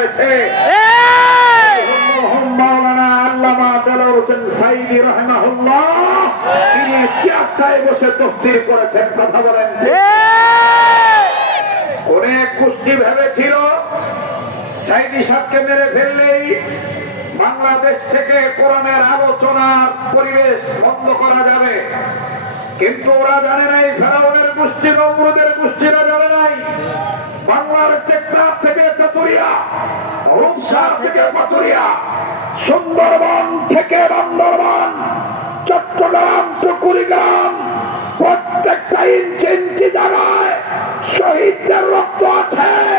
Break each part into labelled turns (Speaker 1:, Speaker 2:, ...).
Speaker 1: হয়েছে। আল্লামা দেলোয়ার হোসেন সাইদি রহমাহুল্লাহ তিনি চারটায় বসে তফসির করেছেন কথা বলেন অনেক গোষ্ঠী ভেবেছিল সাইদি সাহকে মেরে ফেললেই বাংলাদেশ থেকে কোরআনের আলোচনার পরিবেশ বন্ধ করা যাবে। কিন্তু ওরা জানে নাই ফেরাউনের গোষ্ঠী নমরুদের গোষ্ঠীরা জানে নাই। বাংলার চেকনাথ থেকে তেতুরিয়া থেকে পাতুরিয়া সুন্দরবন থেকে বান্দরবান, চট্টগ্রাম টু কুড়িগ্রাম, প্রত্যেকটা ইঞ্চি ইঞ্চি জায়গায় শহীদদের রক্ত আছে।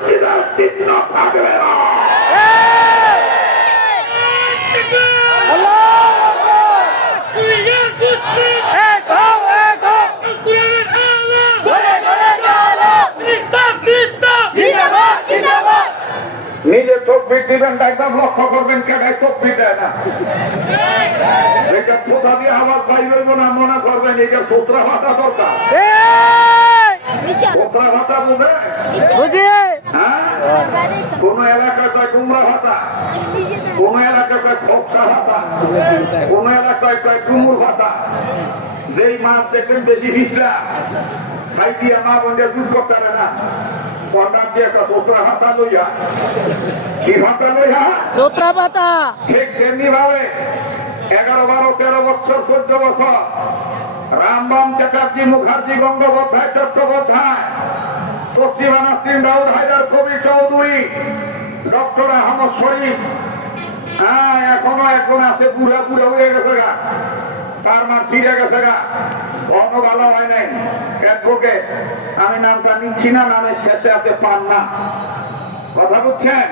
Speaker 1: গোষ্ঠীদের চিহ্ন থাকবে না নিজে তকবির দিবেন একদম লক্ষ্য করবেন কেটাই তকবির দেয় না। এটা কোথা দিয়ে আওয়াজ হইব না মনে করবেন এটা সূত্রা ভাতা দরকার। সূত্রা ভাতা বুঝে?
Speaker 2: বুঝি
Speaker 1: কোন এলাকায় কয় কুমড়া ভাতা? কোন এলাকায় কয় খোকসা ভাতা? কোন এলাকায় কয় কুমুর ভাতা? যেই মাছ দেখবেন বেশি ভিসরা সাই দিয়ে মা বন্ধে দুধ করতে না। কন্ডার দিয়ে একটা সূত্রা ভাতা লইয়া কি ভাতা লইয়া?
Speaker 2: সূত্রা
Speaker 1: ঠিক তেমনি ভাবে এগারো বারো তেরো বছর চোদ্দ বছর। রামবাম চ্যাটার্জি মুখার্জি গঙ্গোপাধ্যায় চট্টোপাধ্যায় দাউদ হায়দার চৌধুরী, ডক্টর আহমদ শরীফ। হ্যাঁ এখনও আছে, বুড়া বুড়া হয়ে গেছে গা। তার মা ছিঁড়ে গেছে গা। অন্য ভালো হয় নাই। আমি নামটা নিচ্ছি না, নামের শেষে আছে পান্না। কথা বুঝছেন?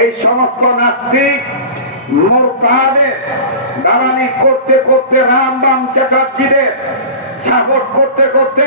Speaker 1: এই সমস্ত নাস্তিক, মোরতাদের, দালালি করতে করতে রামবাম চ্যাটার্জিদের সাপোর্ট করতে করতে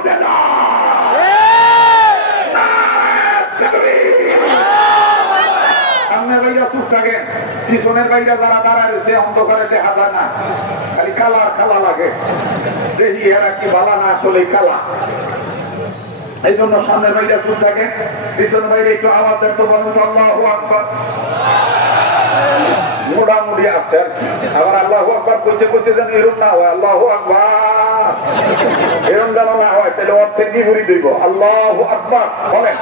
Speaker 1: সামনে বাইরা চুপ থাকে। পিছনের বাইরা যারা দাঁড়ায় রয়েছে, অন্ধকারে দেখা যায় না। খালি কালা কালা লাগে। দেখি এরা কি বালা না আসলে কালা। এই জন্য সামনের বাইরে চুপ থাকে। পিছনের বাইরে একটু দেন তো বলুন আল্লাহ আকবর। মোটামুটি আছে আর কি। আবার আল্লাহ আকবর করতে করতে যেন এরকম না হয়। আল্লাহ আকবর। এরকম যেন না হয়, তাহলে অর্থের কি ঘুরি দিব। আল্লাহ আকবর। বলেন।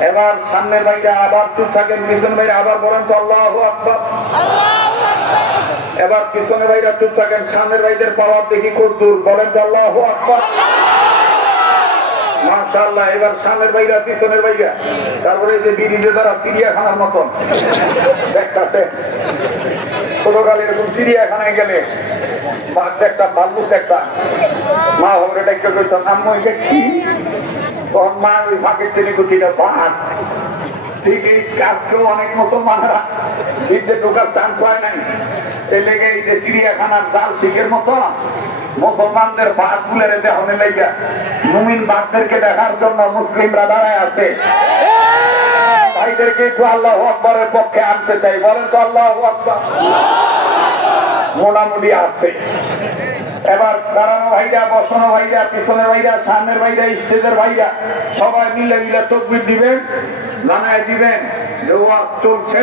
Speaker 1: এবার সামনের বাইরে আবার চুপ থাকেন পিছনের বাইরে আবার বলেন তো আল্লাহ আকবর। এবার পিছনের বাইরে চুপ থাকেন, সামনের বাইরের পাওয়ার দেখি কদ্দুর বলেন তো আল্লাহ আকবর। বাইরা পিছনের যে চিড়িয়াখানার চিড়িয়াখানায় গেলে মা হবে আম্মু, এটা কি? ওই ফাঁকের টেনে কুটিটা মতো মুসলমানদের রেখে হবে লেগে মুমিন বাঘদেরকে দেখার জন্য মুসলিমরা দাঁড়ায় আছে। ভাইদেরকে একটু আল্লাহ আকবরের পক্ষে আনতে চাই। বলেন তো আল্লাহ আকবর। মোটামুটি আছে। এবার দাঁড়ানো ভাইরা বসানো ভাইরা পিছনের ভাইরা সামনের ভাইরা স্টেজের ভাইরা সবাই মিলে মিলে তকবির দিবেন জানায় দিবেন যে ওয়াজ চলছে।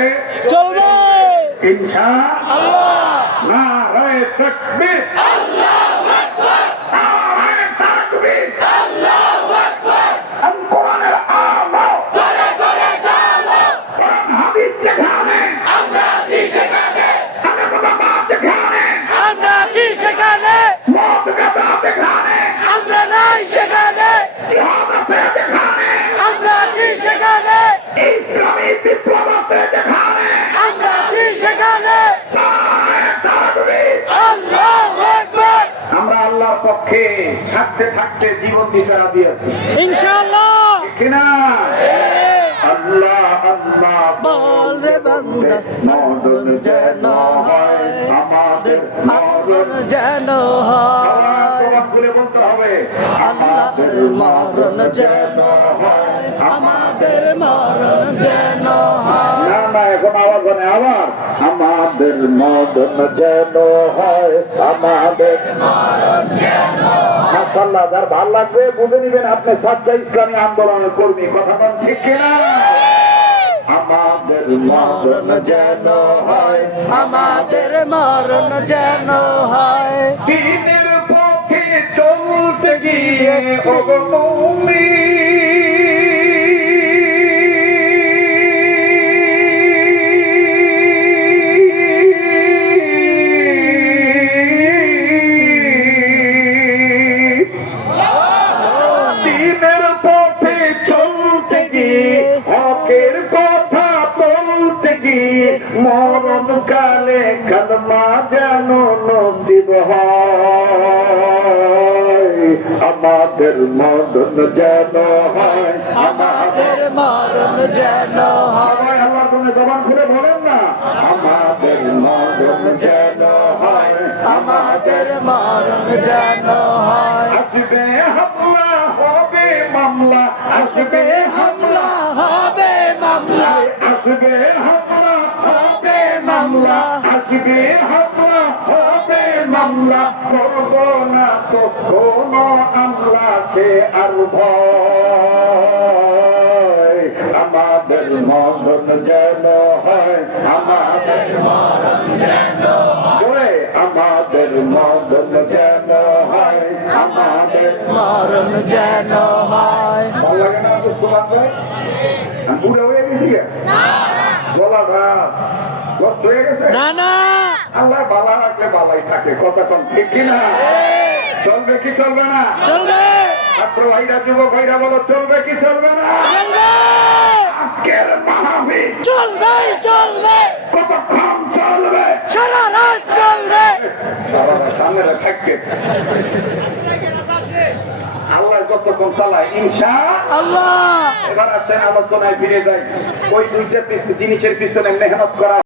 Speaker 2: চলবে!
Speaker 1: ইনশা না রায় তকবির। নারায়ে তাকবীর। हम কোরআনের আলো। কোরআন হাদিস যেখানে, আমি মোলামাত যেখানে,
Speaker 2: আমরা আছি সেখানে
Speaker 1: মদ গাঁজা যেখানে,
Speaker 2: আমরা নাই সেখানে
Speaker 1: জিহাদ আছে যেখানে,
Speaker 2: আমরা আছি সেখানে
Speaker 1: ইসলামী বিপ্লব আছে যেখানে,
Speaker 2: আমরা আছি সেখানে
Speaker 1: নারায়ে তাকবীর। থাকতে থাকতে জীবন দিতে রাজি আছি।
Speaker 2: ইনশাআল্লাহ।
Speaker 1: কিনা আল্লাহ আল্লাহ
Speaker 2: বল রে বান্দা মরণ যেন হয়
Speaker 1: আমাদের
Speaker 2: মরণ যেন হয়।
Speaker 1: বলতে হবে।
Speaker 2: আল্লাহর মরণ যেন হয়। আমাদের মরণ যেন হয়।
Speaker 1: না না এখন আওয়াজ হয় আবার। আমাদের মদন যেন হয়, আমাদের মাসাল্লাহ যার ভালো লাগবে বুঝে নিবেন আপনি সাচ্চা ইসলামী আন্দোলনের কর্মী। কথা বল ঠিক কিনা? আমাদের
Speaker 2: মরণ যেন হয়, আমাদের মরণ যেন হয়।
Speaker 1: দিনের পথে চলতে গিয়ে কালমা যেন নসিব হয় আমাদের মরণ যেন হয়।
Speaker 2: আমাদের মরণ যেন হয়।
Speaker 1: আল্লাহ তুমি জবান খুলে বলেন না আমাদের মরণ যেন হয়
Speaker 2: আমাদের মরণ যেন হয়
Speaker 1: আসবে হামলা হবে মামলা
Speaker 2: আসবে হামলা হবে মামলা
Speaker 1: করব না তো কোনো আমলাকে আর আমাদের মরণ যেন হয়, আমাদের মরণ যেন আমাদের মরণ যেন হয়, আমাদের
Speaker 2: মরণ যেন হয়।
Speaker 1: না কষ্ট হয়ে গেছে?
Speaker 2: না না।
Speaker 1: আল্লাহ বালা রাখলে বালাই থাকে কথা কম ঠিক কিনা? চলবে কি চলবে না?
Speaker 2: চলবে।
Speaker 1: ছাত্র ভাইরা যুবক ভাইরা বলো চলবে কি চলবে না?
Speaker 2: চলবে।
Speaker 1: আজকের মাহবি
Speaker 2: চলবে চলবে।
Speaker 1: কতক্ষণ চলবে?
Speaker 2: সারা রাত চলবে।
Speaker 1: সামনে থাকবে আল্লাহ যতক্ষণ চালায়? ইনশা
Speaker 2: আল্লাহ।
Speaker 1: এবার আসেন আলোচনায় ফিরে যাই। ওই দুইটা জিনিসের পিছনে মেহনত করা।